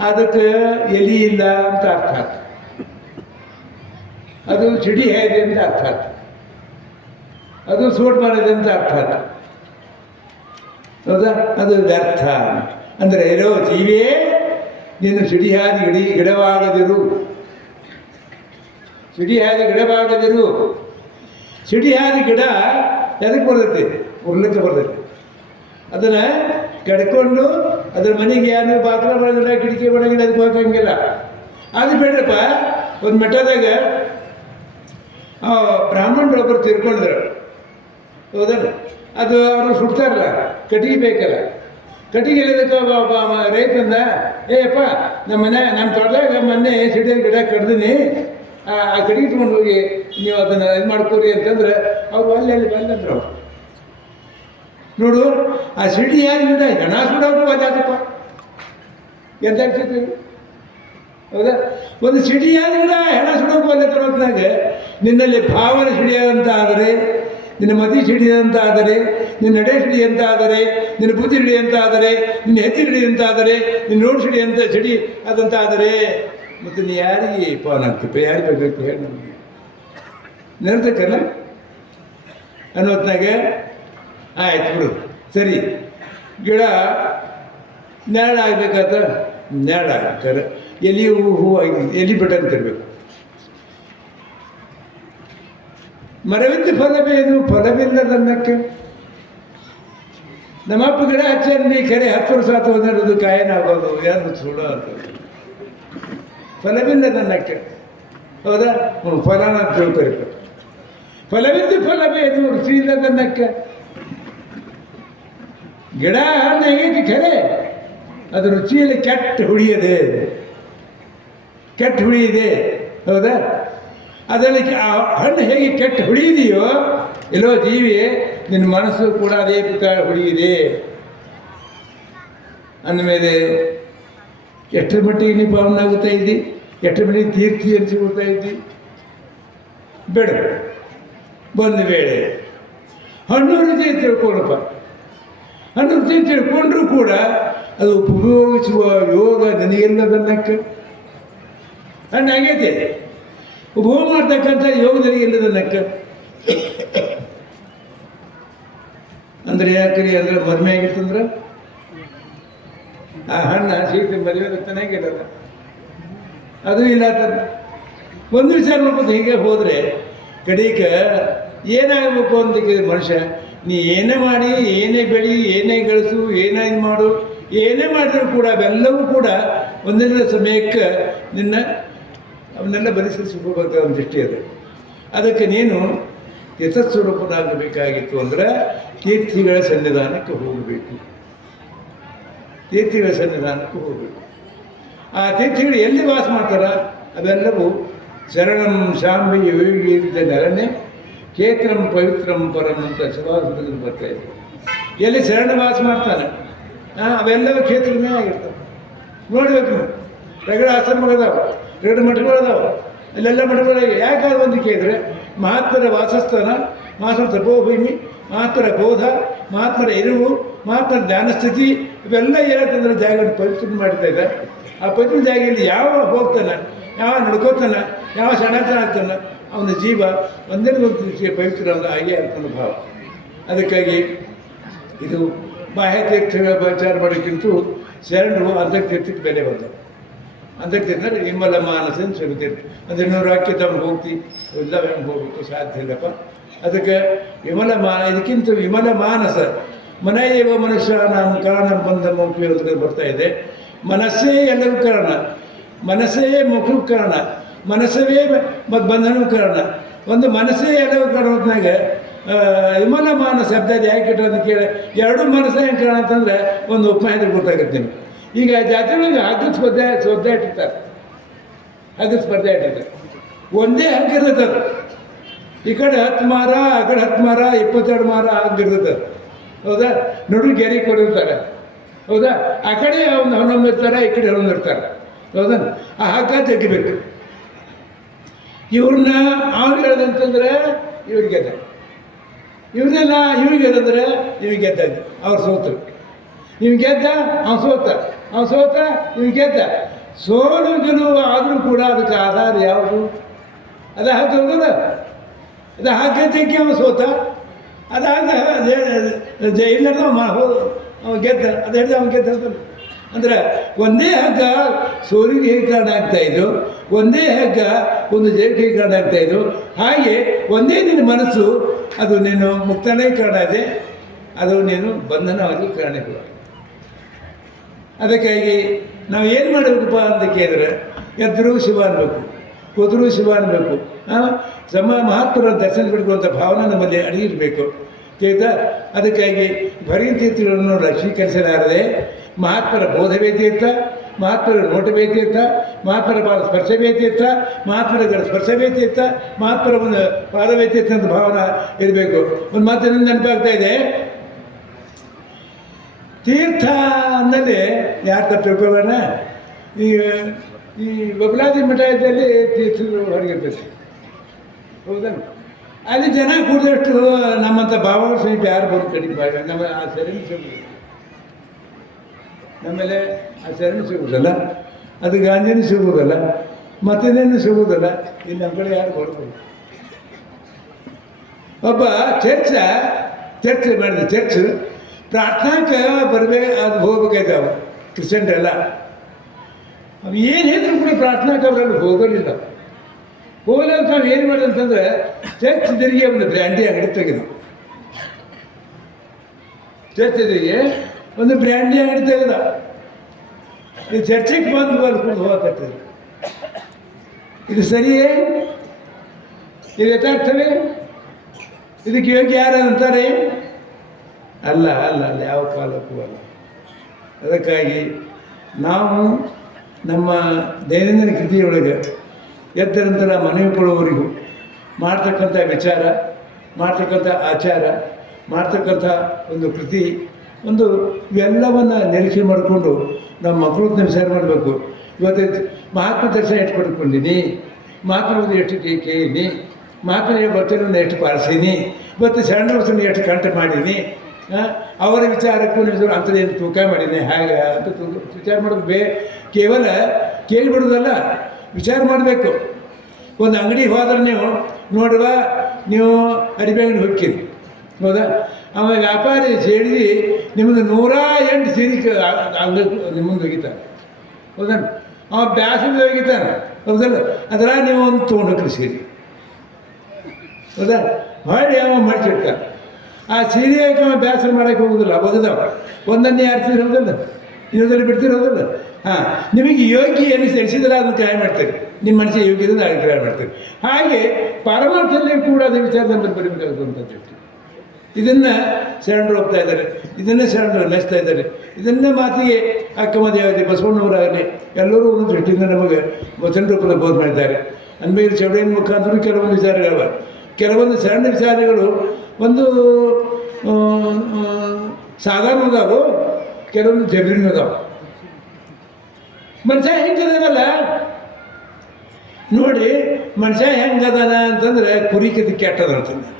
ಅದಕ್ಕೆ ಎಲಿ ಇಲ್ಲ ಅಂತ ಅರ್ಥ ಆಯ್ತು ಅದು ಚಿಡಿ ಹೇಗೆ ಅಂತ ಅರ್ಥ ಆಯ್ತು ಅದು ಸೂಟ್ ಮಾಡಿದೆ ಅಂತ ಅರ್ಥ ಆಯ್ತು ಹೌದಾ? ಅದು ವ್ಯರ್ಥ. ಅಂದರೆ ಇರೋ ಜೀವಿಯೇ ನೀನು ಸಿಡಿಹಾದಿ ಗಿಡಿ ಗಿಡವಾಗದಿರು. ಸಿಡಿಹಾದಿ ಗಿಡವಾಗದಿರು. ಸಿಡಿಹಾದಿ ಗಿಡ ಎದಕ್ಕೆ ಬರ್ತೈತಿ? ಉರ್ಲಿಕ್ಕೆ ಬರ್ತೈತಿ. ಅದನ್ನು ಕಡ್ಕೊಂಡು ಅದ್ರ ಮನೆಗೆ ಯಾರು ಬಾಗಿಲ ಒಳಗಿಲ್ಲ ಕಿಟಕಿ ಒಳಗಿಲ್ಲ ಅದಕ್ಕೆ ಹೋಗಂಗಿಲ್ಲ. ಅದು ಬೇಡ್ರಪ್ಪ, ಒಂದು ಮಠದಾಗ ಬ್ರಾಹ್ಮಣರೊಬ್ಬರು ತೀರ್ಕೊಂಡಿದ್ರು ಹೌದಲ್ಲ? ಅದು ಅವರು ಸುಡ್ತಾರಲ್ಲ ಕಟ್ಟಿಗೆ ಬೇಕಲ್ಲ. ಕಟ್ಟಿಗೆ ಇಲ್ಲದಕ್ಕೆ ಒಬ್ಬ ರೈತಂದ ಏಯಪ್ಪ ನಮ್ಮ ಮನೆ ನಮ್ಮ ತೋಟದಾಗ ಮೊನ್ನೆ ಸಿಡಿಯ ಗಿಡ ಕಡ್ದೀನಿ. ಆ ಕಟ್ಟಿಗೆ ಇಟ್ಕೊಂಡು ಹೋಗಿ ನೀವು ಅದನ್ನು ಇದು ಮಾಡ್ಕೋರಿ ಅಂತಂದ್ರೆ ಅವ್ರು ಅಲ್ಲಿ ಅಲ್ಲಿ ಬಂದಂದ್ರು ಅವ್ರು. ನೋಡು, ಆ ಸಿಡಿ ಯಾರು ಗಿಡ ಸುಡೋದು ಅಲ್ಲಿ ಹಾಕಪ್ಪ ಎಂತ ಆಗ್ತೈತಿ ಹೌದಾ? ಒಂದು ಸಿಡಿ ಗಿಡ? ಹೆಣ ಸುಡೋಕು ಅಲ್ಲೇ ತರೋತ್ನಾಗ ನಿನ್ನಲ್ಲಿ ಭಾವನೆ ಸಿಡಿಯಾದಂತ ಆದರೆ ನಿನ್ನ ಮತಿ ಹಿಡಿದಂತಾದರೆ ನಿನ್ನ ನಡೆ ಆದರೆ ನಿನ್ನ ಬುದ್ಧಿ ಹಿಡಿಯಂತ ಆದರೆ ನಿನ್ನ ಹೆಜ್ಜೆ ಹಿಡಿಯಂತ ಆದರೆ ನಿನ್ನ ನೋಡು ಸಿಡಿಯಂತ ಸಿಡಿ ಅದಂತ ಆದರೆ ಮತ್ತು ನೀ ಯಾರಿಗೆ ಪಾನ್ ಆಗ್ತಪ್ಪ ಯಾರಿಗೆ ಬೇಕಾಗ್ತದೆ ಹೇಳಿ ನಮಗೆ ನಿರ್ತಕ್ಕಲ್ಲ ಅನ್ನೋತ್ನಾಗ ಆಯ್ತು ಬಿಡು. ಸರಿ. ಗಿಡ ನೇರಳಾಗಬೇಕಾದ ಆಗ್ಬೇಕಾದ ನೆರಳು ಆಗ್ತಾರೆ ಎಲಿ ಹೂ ಆಗಿ ಎಲಿ ಅಂತ ತರಬೇಕು ಮರವಿದ್ದ ಫಲವೇನು ಫಲವಿಲ್ಲದನ್ನಕ್ಕೆ ನಮ್ಮಪ್ಪ ಗಿಡ ಹಚ್ಚಿ ಕರೆ ಹತ್ತು ವರ್ಷ ಆತು ಅನ್ನೋದು ಕಾಯನ ಆಗೋದು ಯಾರು ಸುಡೋ ಅಂತ ಫಲವಿಲ್ಲದನ್ನಕ್ಕೆ ಹೌದಾ? ಹ್ಞೂ ಫಲನ ಅಂತ ತಿಳ್ಕೊಬೇಕು ಫಲವಿದ್ದು ಫಲವೇನು ರುಚಿ ಇಲ್ಲದನ್ನಕ್ಕೆ ಗಿಡ ಹಣ್ಣು ಕೆರೆ? ಅದು ರುಚಿಯಲ್ಲಿ ಕೆಟ್ಟ ಹುಳಿಯದೆ. ಕೆಟ್ಟ ಹುಳಿಯಿದೆ. ಹೌದಾ? ಅದರಲ್ಲಿ ಕೆ- ಆ ಹಣ್ಣು ಹೇಗೆ ಕೆಟ್ಟ ಹುಳಿಯಿದೆಯೋ ಎಲ್ಲೋ ಜೀವಿ, ನಿನ್ನ ಮನಸ್ಸು ಕೂಡ ಅದೇ ಪ್ರಕಾರ ಹುಳಿಯಿದೆ. ಅಂದಮೇಲೆ, ಎಷ್ಟರ ಮಟ್ಟಿಗೆ ನೀವು ಪಾವನಾಗುತ್ತಾ ಇದ್ದಿ? ಎಷ್ಟರ ಮಟ್ಟಿಗೆ ತೀರ್ಥಿ ಎನಿಸಿಕೊಳ್ತಾ ಇದ್ದಿ? ಬೇಡ, ಬಂದ ವೇಳೆ ಹಣ್ಣು ರುಚಿ ತಿಳ್ಕೊಳಪ್ಪ. ಹಣ್ಣು ರುಚಿ ತಿಳ್ಕೊಂಡ್ರೂ ಕೂಡ ಅದು ಉಪಯೋಗಿಸುವ ಯೋಗ ನನಗೆಲ್ಲದನ್ನಕ್ಕೆ. ಹಣ್ಣು ಉಪಯೋಗ ಮಾಡ್ತಕ್ಕಂಥ ಯೋಗದಲ್ಲಿ ಎಲ್ಲದನ್ನಕ್ಕೆ ಅಂದ್ರೆ ಯಾಕ್ರಿ ಅಂದ್ರೆ ಮದುವೆ ಆಗಿತ್ತಂದ್ರೆ? ಆ ಹಣ್ಣು ಸೀಟ್ ಮದುವೆ ಚೆನ್ನಾಗಿರಲ್ಲ ಅದು ಇಲ್ಲ ಒಂದು ವಿಚಾರ ನೋಡ್ಬೋದು ಹೀಗೆ ಹೋದರೆ ಕಡೀಕ ಏನಾಗಬೇಕು ಅಂತ ಮನುಷ್ಯ, ನೀ ಏನೇ ಮಾಡಿ, ಏನೇ ಬೆಳಿ, ಏನೇ ಗಳಿಸು, ಏನೇ ಮಾಡು, ಏನೇ ಮಾಡಿದ್ರು ಕೂಡ ಅವೆಲ್ಲವೂ ಕೂಡ ಒಂದಿನ ಸಮಯಕ್ಕೆ ನಿನ್ನ ಅವನ್ನೆಲ್ಲ ಬಲಿಸಿಸ್ಕೋಬೇಕು ಒಂದು ದೃಷ್ಟಿ ಅದು. ಅದಕ್ಕೆ ನೀನು ಯಶಸ್ವರೂಪನಾಗಬೇಕಾಗಿತ್ತು ಅಂದ್ರೆ ತೀರ್ಥಿಗಳ ಸನ್ನಿಧಾನಕ್ಕೆ ಹೋಗಬೇಕು. ತೀರ್ಥಿಗಳ ಸನ್ನಿಧಾನಕ್ಕೆ ಹೋಗಬೇಕು. ಆ ತೀರ್ಥಿಗಳು ಎಲ್ಲಿ ವಾಸ ಮಾಡ್ತಾರ? ಅವೆಲ್ಲವೂ ಶರಣಂ ಶಾಂಬಿ ವಿವಿಧ ನೆಲನೆ ಕ್ಷೇತ್ರಂ ಪವಿತ್ರಂ ಪರಂ ಅಂತ ಶಿವಾಸದಲ್ಲಿ ಬರ್ತಾ ಇದೆ. ಎಲ್ಲಿ ಶರಣ ವಾಸ ಮಾಡ್ತಾನೆ? ಅವೆಲ್ಲವೂ ಕ್ಷೇತ್ರನೇ ಆಗಿರ್ತವೆ. ನೋಡಬೇಕು ರಗಡ ಆಶ್ರಮಗಳದಾವ ರಗಡ ಮಠಗಳದಾವ ಅಲ್ಲೆಲ್ಲ ಮಠಗಳಿಗೆ ಯಾಕೆ ಒಂದು ಕೇಳಿದರೆ, ಮಹಾತ್ಮರ ವಾಸಸ್ಥಾನ ಮಹಾತ್ಮ ತಪೋಭೂಮಿ ಮಹಾತ್ಮರ ಬೋಧ, ಮಹಾತ್ಮರ ಇರುವು, ಮಹಾತ್ಮರ ಜ್ಞಾನಸ್ಥಿತಿ ಇವೆಲ್ಲ ಏನಂತಂದ್ರೆ ಜಾಗವನ್ನು ಪವಿತ್ರ ಮಾಡ್ತಾ ಇದೆ. ಆ ಪವಿತ್ರ ಜಾಗದಲ್ಲಿ ಯಾವ ಹೋಗ್ತಾನೆ ಯಾವ ನಡ್ಕೋತಾನ, ಯಾವ ಸಣತನ ಆಗ್ತಾನೆ ಅವನ ಜೀವ ಒಂದೇ ಒಂದು ಪವಿತ್ರ ಒಂದು ಹಾಗೆ ಅಂತ ಭಾವ. ಅದಕ್ಕಾಗಿ ಇದು ಬಾಹ್ಯ ತೀರ್ಥಗಳ ವಿಚಾರ ಮಾಡೋಕ್ಕಿಂತ ಶರಣರು ಅಂತರ್ತೀರ್ಥಕ್ಕೆ ಬೆಲೆ ಬಂದವು ಅಂತರ್ತೀರ್ಥ ಅಂದರೆ ಮಾನಸ ಸಿಗುತ್ತೇನೆ ಅಂದರೆ ನೂರು ಅಕ್ಕಿ ತಮ್ಮ ಹೋಗ್ತಿ, ಎಲ್ಲ ಹೆಂಗೆ ಹೋಗ್ಬೇಕು, ಸಾಧ್ಯ ಇಲ್ಲಪ್ಪ. ಅದಕ್ಕೆ ವಿಮಲ ಮಾನ ಇದಕ್ಕಿಂತ ವಿಮಲ ಮಾನಸ ಮನೆಯವ ಮನುಷ್ಯ ನಾನು ಕಾರಣ ಬಂದ ಉಪಯೋಗ ಬರ್ತಾ ಇದೆ. ಮನಸ್ಸೇ ಎಲ್ಲವೂ ಕಾರಣ, ಮನಸ್ಸೇ ಮುಖ ಕಾರಣ, ಮನಸ್ಸವೇ ಮತ್ತು ಬಂಧನವೂ ಕಾರಣ. ಒಂದು ಮನಸ್ಸೇ ಎಲ್ಲವೂ ಕಾರಣ ಹೊತ್ನಾಗ ವಿಮಲ ಮಾನಸ ಶಬ್ದ ಯಾಕೆ ಇಟ್ಟು ಅಂತ ಕೇಳಿ, ಎರಡು ಮನಸ್ಸೇ ಹೆಂಗೆ ಕಾರಣ ಅಂತಂದ್ರೆ ಒಂದು ಉಪಾಯ ಗೊತ್ತಾಗುತ್ತೆ ನಿಮ್ಗೆ ಈಗ ಜಾತ್ರೆಗಳಲ್ಲಿ ಹಗ್ಗದ ಸ್ಪರ್ಧೆ ಸ್ಪರ್ಧೆ ಇಟ್ಟಿರ್ತಾರೆ. ಹಗ್ಗದ ಸ್ಪರ್ಧೆ ಇಟ್ಟಿರ್ತಾರೆ. ಒಂದೇ ಹಗ್ಗ ಇರ್ತದೆ. ಈ ಕಡೆ ಹತ್ತು ಮಾರ, ಆ ಕಡೆ ಹತ್ತು ಮಾರ, ಇಪ್ಪತ್ತೆರಡು ಮಾರ ಹಂಗಿರ್ತದೆ ಹೌದಾ? ನಡು ಗೆರೆ ಕೊಡಿರ್ತಾರೆ ಹೌದಾ? ಆ ಕಡೆ ಒಂದು ಹನ್ನೊಂದು ಇರ್ತಾರೆ, ಈ ಕಡೆ ಹನ್ನೊಂದು ಇರ್ತಾರೆ. ಹೌದಾ? ಆ ಹಗ್ಗ ತೆಗಿಬೇಕು. ಇವ್ರನ್ನ ಅವ್ರು ಹೇಳ್ದಂತಂದ್ರೆ ಇವ್ರಿಗೆ ಗೆದ್ದ. ಇವ್ರನ್ನೆಲ್ಲ ಇವ್ರಿಗೆ ಹೇಳಂದ್ರೆ ಇವ್ರಿಗೆ ಗೆದ್ದ. ಅವ್ರು ಸೋತರು. ಇವ್ ಗೆದ್ದ, ಅವ್ನು ಸೋತ. ಅವ್ನು ಸೋತ ಇದು ಗೆದ್ದ. ಸೋಡು ಗೆಲುವು ಆದರೂ ಕೂಡ ಅದಕ್ಕೆ ಆಧಾರ ಯಾವುದು? ಅದ ಹಾಕೋದಲ್ಲ ಅದು ಹಾಕಿದ್ದಕ್ಕೆ ಅವನು ಸೋತ. ಅದಾದ ಇಲ್ಲದ ಅವ ಗೆದ್ದ. ಅದು ಹೇಳಿದ ಅವ್ನು ಗೆದ್ದ ಅಂದರೆ ಒಂದೇ ಹಗ್ಗ ಸೋಲಿಗೆ ಹೇಗೆ ಕಾರಣ ಆಗ್ತಾ ಇದ್ದು, ಒಂದೇ ಹಗ್ಗ ಒಂದು ಜಯಕ್ಕೆ ಹೇಗೆ ಆಗ್ತಾ ಹಾಗೆ ಒಂದೇ ನಿನ್ನ ಮನಸ್ಸು, ಅದು ನೀನು ಮುಕ್ತನೇ ಕಾರಣ ಇದೆ ಅದು ನೀನು ಬಂಧನವಾಗಿ ಕಾರಣ ಕೂಡ ಅದಕ್ಕಾಗಿ ನಾವು ಏನು ಮಾಡಬೇಕಪ್ಪ ಅಂತ ಕೇಳಿದ್ರೆ ಎದ್ರೂ ಶಿವ ಅನ್ನಬೇಕು ಕೂತರೂ ಶಿವ ಅನ್ನಬೇಕು ಸಮ ಮಹಾತ್ಮರ ದರ್ಶನ ಬಿಡ್ಕೊಳ್ಳುವಂಥ ಭಾವನೆ ನಮ್ಮಲ್ಲಿ ಅಡಗಿರಬೇಕು. ತಿಳಿತಾ ಅದಕ್ಕಾಗಿ ಭರಿತೀರ್ಥಗಳನ್ನು ಲಕ್ಷೀಕರಿಸಲಾರದೆ, ಮಹಾತ್ಮರ ಬೋಧವೇ ತೀರ್ಥ ಮಹಾತ್ಮರ ನೋಟವೇ ತೀರ್ಥ ಮಹಾತ್ಮರ ಪಾದ ಸ್ಪರ್ಶವೇ ತೀರ್ಥ ಮಹಾತ್ಮರ ಸ್ಪರ್ಶವೇ ತೀರ್ಥ ಮಹಾತ್ಮರ ಒಂದು ಪಾದವೇ ತೀರ್ಥ ಅಂತ ಭಾವನೆ ಇರಬೇಕು. ಒಂದು ನನಗೆ ನೆನಪಾಗ್ತಾ ಇದೆ ತೀರ್ಥ ಅಂದಲ್ಲಿ ಯಾರು ತಪ್ಪು ಈ ಈ ಬಬಲಾದಿ ಮಠದಲ್ಲಿ ತೀರ್ಥಗಳು ಹೊರಗಿರ್ತದೆ ಹೌದಾ? ಅಲ್ಲಿ ಜನ ಕೂಡಿದಷ್ಟು ನಮ್ಮಂಥ ಭಾವನೆ ಸಹಿತ ಯಾರು ಬಂದು ಕಡಿಮೆ ನಮ್ಮ, ಆ ಸರಣಿ ಸಿಗುದಿಲ್ಲ ನಮ್ಮೇಲೆ ಆ ಸರಣಿ ಸಿಗುವುದಲ್ಲ. ಅದು ಗಾಂಧಿನೂ ಸಿಗುವುದಲ್ಲ. ಮತ್ತಿನ್ನೇನು ಸಿಗುವುದಲ್ಲ. ಇಲ್ಲಿ ನಮ್ಮ ಕಡೆ ಯಾರು ಬರ್ಬೋದು ಒಬ್ಬ ಚರ್ಚ, ಚರ್ಚ್ ಮಾಡಿದ ಚರ್ಚ್ ಪ್ರಾರ್ಥನಾಕ್ಕೆ ಬರಬೇಕು ಅದು ಹೋಗ್ಬೇಕಾಯ್ತವ ಕ್ರಿಶ್ಚನ್ರೆಲ್ಲ ಅವು ಏನು ಹೇಳಿದ್ರು ಕೂಡ ಪ್ರಾರ್ಥನಾಕ್ಕೆ ಅವರಲ್ಲಿ ಹೋಗೋದಿಲ್ಲ. ಹೋಗಲಂತ ನಾವು ಏನು ಮಾಡಿದೆ ಅಂತಂದ್ರೆ ಚರ್ಚ್ ಎದುರಿಗೆ ಒಂದು ಬ್ರ್ಯಾಂಡಿ ಅಂಗಡಿ ತೆಗೆದು. ಚರ್ಚ್ ಎದುರಿಗೆ ಒಂದು ಬ್ರ್ಯಾಂಡಿ ಅಂಗಡಿ ತೆಗೆದ. ಇದು ಚರ್ಚೆಗೆ ಬಂದು ಬರ್ಕೊಂಡು ಹೋಗಕತ್ತದೆ ಇದು ಸರಿಯೇ ಇದು ಯಥಾರ್ಥವೇ? ಇದಕ್ಕೆ ಯೋಗ್ಯ ಯಾರು ಅಂತಾರೆ? ಅಲ್ಲ ಅಲ್ಲ ಅಲ್ಲ, ಯಾವ ಕಾಲಕ್ಕೂ ಅಲ್ಲ. ಅದಕ್ಕಾಗಿ ನಾವು ನಮ್ಮ ದೈನಂದಿನ ಕೃತಿಯೊಳಗೆ ಎದ್ದ ನಂತರ ಮನವಿ ಕೊಡುವವರಿಗೂ ಮಾಡ್ತಕ್ಕಂಥ ವಿಚಾರ, ಮಾಡ್ತಕ್ಕಂಥ ಆಚಾರ, ಮಾಡ್ತಕ್ಕಂಥ ಒಂದು ಕೃತಿ, ಒಂದು ಇವೆಲ್ಲವನ್ನು ನಿರೀಕ್ಷೆ ಮಾಡಿಕೊಂಡು ನಮ್ಮ ಮಕ್ಕಳನ್ನ ವಿಚಾರ ಮಾಡಬೇಕು. ಇವತ್ತು ಮಹಾತ್ಮ ದರ್ಶನ ಎಷ್ಟು ಪಡ್ಕೊಂಡಿನಿ ಮಹಾತ್ಮ ಎಷ್ಟು ಕೇಳೀನಿ, ಮಹಾತ್ಮ ಭಕ್ತರನ್ನು ಎಷ್ಟು ಪಾಲಿಸೀನಿ, ಇವತ್ತು ಶರಣ ಎಷ್ಟು ಕಂಠ ಮಾಡೀನಿ ಅವರ ವಿಚಾರಕ್ಕೂ ಅಂತ ಅಂಥದ್ದೇನು ತೂಕ ಮಾಡೀನಿ ಹಾಗೆ ಅಂತ ತೂಕ, ವಿಚಾರ ಮಾಡೋದು ಬೇ ಕೇವಲ ಕೇಳಿಬಿಡೋದಲ್ಲ, ವಿಚಾರ ಮಾಡಬೇಕು. ಒಂದು ಅಂಗಡಿ ಹೋದ್ರೆ ನೀವು ನೋಡುವ, ನೀವು ಅರಿಬೆ ಅಂಗಡಿ ಹೌದಾ? ಆಮೇಲೆ ವ್ಯಾಪಾರಿ ಸೇರಿ ನಿಮ್ಮದು ನೂರ ಎಂಟು ಸೀರೆ ಅಂಗಡಿ ನಿಮ್ಮ ಮುಂದೆ ಒಗಿತಾನೆ ಹೌದಾ? ಅವ ಬ್ಯಾಸದ ಒಗಿತಾನೆ ಹೌದಲ್ಲ? ಅದರ ನೀವು ಒಂದು ತೊಗೊಂಡು ಹೋಗ್ರಿ ಸೀರೆ. ಹೌದಾ? ಮಾಡಿ ಅವ ಮಾಡಿಸಿರ್ತಾನೆ ಆ ಸೀರೆ ಹಾಕಿ ಅವ ಬೇಸರ ಮಾಡಕ್ಕೆ ಹೋಗುದಿಲ್ಲ ಒಗದವ ಒಂದನ್ನೇ ಆರಿಸಿರೋದಿಲ್ಲ ಇನ್ನೊಂದಲ್ಲಿ ಬಿಡ್ತಿರೋದಿಲ್ಲ ಹಾಂ, ನಿಮಗೆ ಯೋಗ್ಯ ಏನು ಸರಿಸಿದ್ರೆ ಅದನ್ನು ಕ್ರಯ ಮಾಡ್ತೀರಿ ನಿಮ್ಮ ಮನಸ್ಸಿಗೆ ಇದ್ರೆ ಅದನ್ನು ಕ್ರಯ ಮಾಡ್ತೀರಿ ಹಾಗೆ ಪರಮಾರ್ಥದಲ್ಲಿ ಕೂಡ ಅದೇ ವಿಚಾರದಲ್ಲಿ ಬರಬೇಕಾಗುವಂಥದ್ದು ಇದನ್ನು ಶರಣರು ಹೋಗ್ತಾ ಇದ್ದಾರೆ, ಇದನ್ನೇ ಶರಣರು ನೆಸ್ತಾ ಇದ್ದಾರೆ. ಇದನ್ನೇ ಮಾತಿಗೆ ಅಕ್ಕಮದೇವಾಗಲಿ ಬಸವಣ್ಣವರಾಗಲಿ, ಎಲ್ಲರೂ ಒಂದು ದೃಷ್ಟಿಯಿಂದ ನಮಗೆ ವಚನ ರೂಪದ ಬೋಧ ಮಾಡಿದ್ದಾರೆ. ಅಂದಮೇಲೆ ಚೌಡೇನ ಮುಖಾಂತರ ಕೆಲವೊಂದು ವಿಚಾರಗಳವ. ಕೆಲವೊಂದು ಸಣ್ಣ ವಿಚಾರಗಳು ಒಂದು ಸಾಧಾರಣ ಅದಾವು? ಕೆಲವೊಂದು ಜಬರಿನ ಅದಾವೆ? ಮನುಷ್ಯ ಹೆಂಗದಲ್ಲ ನೋಡಿ, ಮನುಷ್ಯ ಹೆಂಗದಾನ ಅಂತಂದ್ರೆ ಕುರಿ ಕಿತ್ತು ಕೆಟ್ಟದ ಅಂತಂದ್ರೆ.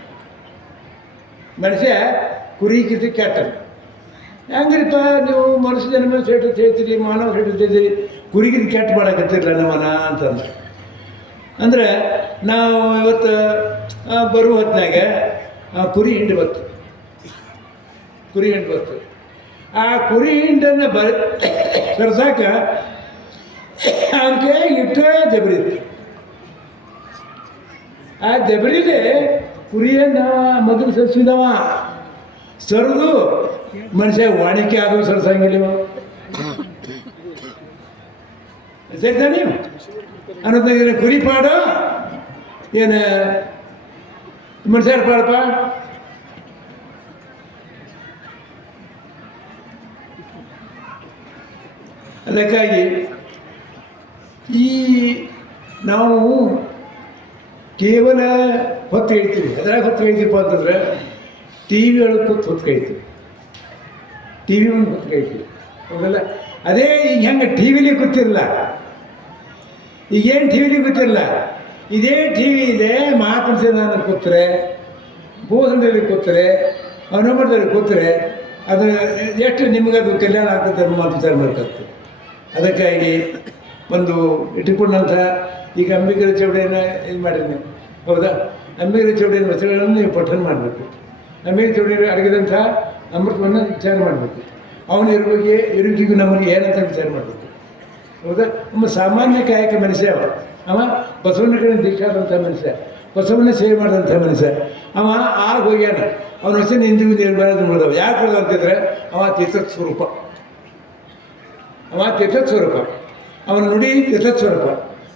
ಮನುಷ್ಯ ಕುರಿ ಕಿತ್ತು ಕೆಟ್ಟದು ಹೆಂಗ್ರಿಪ್ಪ ನೀವು ಮನುಷ್ಯ ಜನ್ಮ ಸೇಟು ಹೇಳ್ತೀರಿ, ಮಾನವ ಸೇಟು ಹೇಳ್ತೀರಿ ಕುರಿಗಿದ್ದು ಕೆಟ್ಟ ಮಾಡಕತ್ತಿರಲ್ಲ ನಮ್ಮನ ಅಂತಂದ್ರೆ. ಅಂದ್ರೆ ನಾವು ಇವತ್ತು ಬರುವ ಆ, ಕುರಿ ಹಿಂಡು ಬತ್ತು ಕುರಿ ಹಿಂಡು ಬತ್ತು ಆ ಕುರಿ ಹಿಂಡನ್ನು ಬರ, ತರ್ಸಾಕ ಅವನಿಗೆ ಇಟ್ಟೇ ದೆಬರಿತ್ತು ಆ ದೆಬರಿದೆ ಕುರಿಯನ್ನು ಮೊದಲು ಸರಿಸಿದವ. ಸರಿದು ಮನುಷ್ಯ ವಾಣಿಕೆ ಆದರೂ ಸರಿಸಂಗಿಲ್ಲ ಸರಿತಾ ನೀವು ಅನ್ನೋದು ಕುರಿ ಪಾಡು? ಏನು ಮನುಷ್ಯರ ಅದಕ್ಕಾಗಿ ಈ ನಾವು ಕೇವಲ ಹೊತ್ತು ಹೇಳ್ತೀವಿ. ಅದ್ರಾಗ ಹೊತ್ತು ಹೇಳ್ತೀವಿ ಅಂತಂದ್ರೆ ಟಿ ವಿ ಒಳಗೆ ಕೂತು ಹೊತ್ತು ಹೇಳ್ತೀವಿ. ಟಿ ವಿ ಹೊತ್ತು ಹೇಳ್ತೀವಿ. ಹೌದಲ್ಲ? ಅದೇ ಈಗ ಹೆಂಗೆ ಟಿ ವಿಲಿ ಕೂತಿರಲ್ಲ? ಈಗೇನು ಟಿ ವಿಲಿ ಗೊತ್ತಿಲ್ಲ. ಇದೇ ಟಿ ವಿ ಇದೆ ಮಹಾಪುರುಷನ ಕೂತ್ರೆ ಭೂಸಂದ್ರಲ್ಲಿ ಕೂತ್ರೆ, ಹನುಮಂತದಲ್ಲಿ ಕೂತ್ರೆ ಅದು ಎಷ್ಟು ನಿಮಗದು ಕಲ್ಯಾಣ ಆಗ್ತದೆ ಮಾತು ವಿಚಾರ ಮಾಡ್ಕತ್ತೆ ಅದಕ್ಕಾಗಿ ಒಂದು ಇಟ್ಟುಕೊಂಡಂಥ ಈಗ ಅಂಬಿಗರ ಚೌಡಿಯನ್ನು ಇದು ಮಾಡಿರಿ ನೀವು. ಹೌದಾ? ಅಂಬಿಗರ ಚೌಡಿಯ ವಚನಗಳನ್ನು ನೀವು ಪಠನ ಮಾಡಬೇಕು. ಅಂಬಿಗರ ಚೌಡಿಯಲ್ಲಿ ಅಡಗಿದಂಥ ಅಮೃತವನ್ನು ವಿಚಾರ ಮಾಡಬೇಕು. ಅವನ ಇರುವಿಗೆ, ಇರುವಿಗೂ ನಮಗೆ ಏನಂತ ವಿಚಾರ ಮಾಡಬೇಕು. ಹೌದಾ? ನಮ್ಮ ಸಾಮಾನ್ಯ ಕಾಯಕ ಮನುಷ್ಯ ಅವ. ಅವ ಬಸವನ ಕಡೆ ದೀಕ್ಷಾದಂಥ ಮನುಷ್ಯ ಬಸವನ ಸೇವೆ ಮಾಡಿದಂಥ ಮನುಷ್ಯ. ಅವ ಆಗ ಹೋಗ್ಯಾನ. ಅವನ ಹೆಸರು ಹಿಂದಿಗೂ ನಿರ್ಮಾಣ ಮಾಡಿದವ ಯಾಕೆ ಕೊಡೋದು ಅಂತಿದ್ರೆ ಅವ ತೀರ್ಥ ಸ್ವರೂಪ ಅವ ತೀರ್ಥ ಸ್ವರೂಪ ಅವನ ನುಡಿ ತೀರ್ಥ ಸ್ವರೂಪ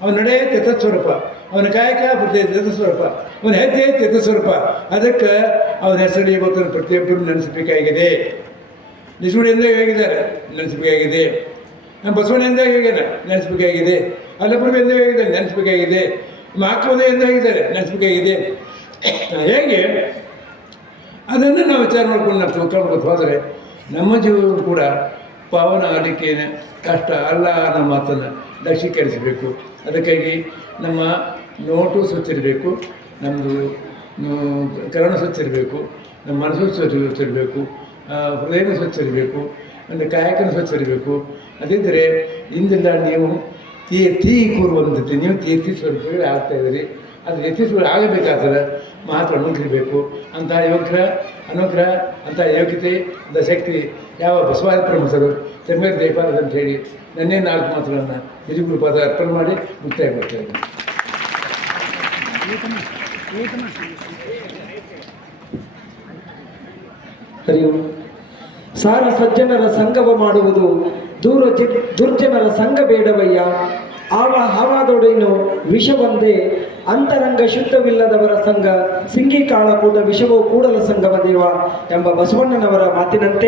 ಅವನ ನಡೆ ತೀರ್ಥ ಸ್ವರೂಪ ಅವನ ಕಾಯಕ ತೀರ್ಥ ಸ್ವರೂಪ ಅವನ ಹೆಜ್ಜೆ ತೀರ್ಥ ಸ್ವರೂಪ ಅದಕ್ಕೆ ಅವನ ಹೆಸರು ಇವತ್ತು ಪ್ರತಿಯೊಬ್ಬರು ನೆನೆಸಬೇಕಾಗಿದೆ. ನಿಜಗುಡಿಯಿಂದ ಹೇಗಿದ್ದಾರೆ ನೆನೆಸಬೇಕಾಗಿದೆ. ಬಸವಣ್ಣಿಂದ ಹೇಗಿದ್ದಾರೆ ನೆನೆಸಬೇಕಾಗಿದೆ. ಅಲ್ಲಪುರದಿಂದ ಹೇಗಿದ್ದಾರೆ ನೆನೆಸಬೇಕಾಗಿದೆ. ಮಹಾತ್ಮದಿಂದ ಹೇಗಿದ್ದಾರೆ ನೆನೆಸಬೇಕಾಗಿದೆ. ಹೇಗೆ? ಅದನ್ನು ನಾವು ವಿಚಾರ ಮಾಡ್ಕೊಂಡು ನಾವು ತಿಳ್ಕೊಳ್ಬೇಕು ಹೋದರೆ ನಮ್ಮ ಜೀವನ ಕೂಡ ಪಾವನ ಆಗಲಿಕ್ಕೆ ಕಷ್ಟ, ಅಲ್ಲ ಅನ್ನೋ ಮಾತನ್ನು ಲಕ್ಷೀಕರಿಸಬೇಕು ಅದಕ್ಕಾಗಿ ನಮ್ಮ ನೋಟು ಸ್ವಚ್ಛಿರಬೇಕು ನಮ್ಮದು ಕರಣ ಸ್ವಚ್ಛಿರಬೇಕು ನಮ್ಮ ಮನಸ್ಸು ಸ್ವಚ್ಛ ಸ್ವಚ್ಛಿರಬೇಕು ಸ್ವಚ್ಛ ಸ್ವಚ್ಛಿರಬೇಕು ಒಂದು ಕಾಯಕನ ಸ್ವಚ್ಛಿರಬೇಕು ಅದಿದ್ದರೆ ಇಂದಿಲ್ಲ ನೀವು ತೀ ತೀ ಕೂರುವಂಥದ್ದು ನೀವು ತೀರ್ಥಿ ಸ್ವರೂಪಗಳು ಆಗ್ತಾ ಇದ್ದೀರಿ. ಅದು ಯಥೇಚ್ಛ ಆಗಬೇಕಾದ್ರೆ ಮಾತ್ರ ಅನುಗ್ರಹಿಬೇಕು ಅಂಥ ಯೋಗ್ರ, ಅನುಗ್ರಹ, ಅಂಥ ಯೋಗ್ಯತೆ, ಅಂಥ ಶಕ್ತಿ ಯಾವ ಬಸವಾದ ಪ್ರಮುಖರು ತೆಮ್ಮೇರ್ ದೇವಾಲಯ ಅಂತ ಹೇಳಿ ನನ್ನೇ ನಾಲ್ಕು ಮಾತುಗಳನ್ನು ನಿಜಗುರು ಪದ ಅರ್ಪಣೆ ಮಾಡಿ ಮುಕ್ತಾಯ ಮಾಡ್ತೇನೆ ಹರಿ ಸಾರ ಸಜ್ಜನರ ಸಂಗವ ಮಾಡುವುದು, ದೂರ ದುರ್ಜನರ ಸಂಘ ಬೇಡವಯ್ಯ. ಆವ ಹಾವಾದೊಡೇನು ವಿಷವೊಂದೇ. ಅಂತರಂಗ ಶುದ್ಧವಿಲ್ಲದವರ ಸಂಘ ಸಿಂಗಿ ಕಾಳ ಕೂಡ ವಿಷವೋ ಕೂಡಲ ಸಂಗಮ ದೇವ ಎಂಬ ಬಸವಣ್ಣನವರ ಮಾತಿನಂತೆ.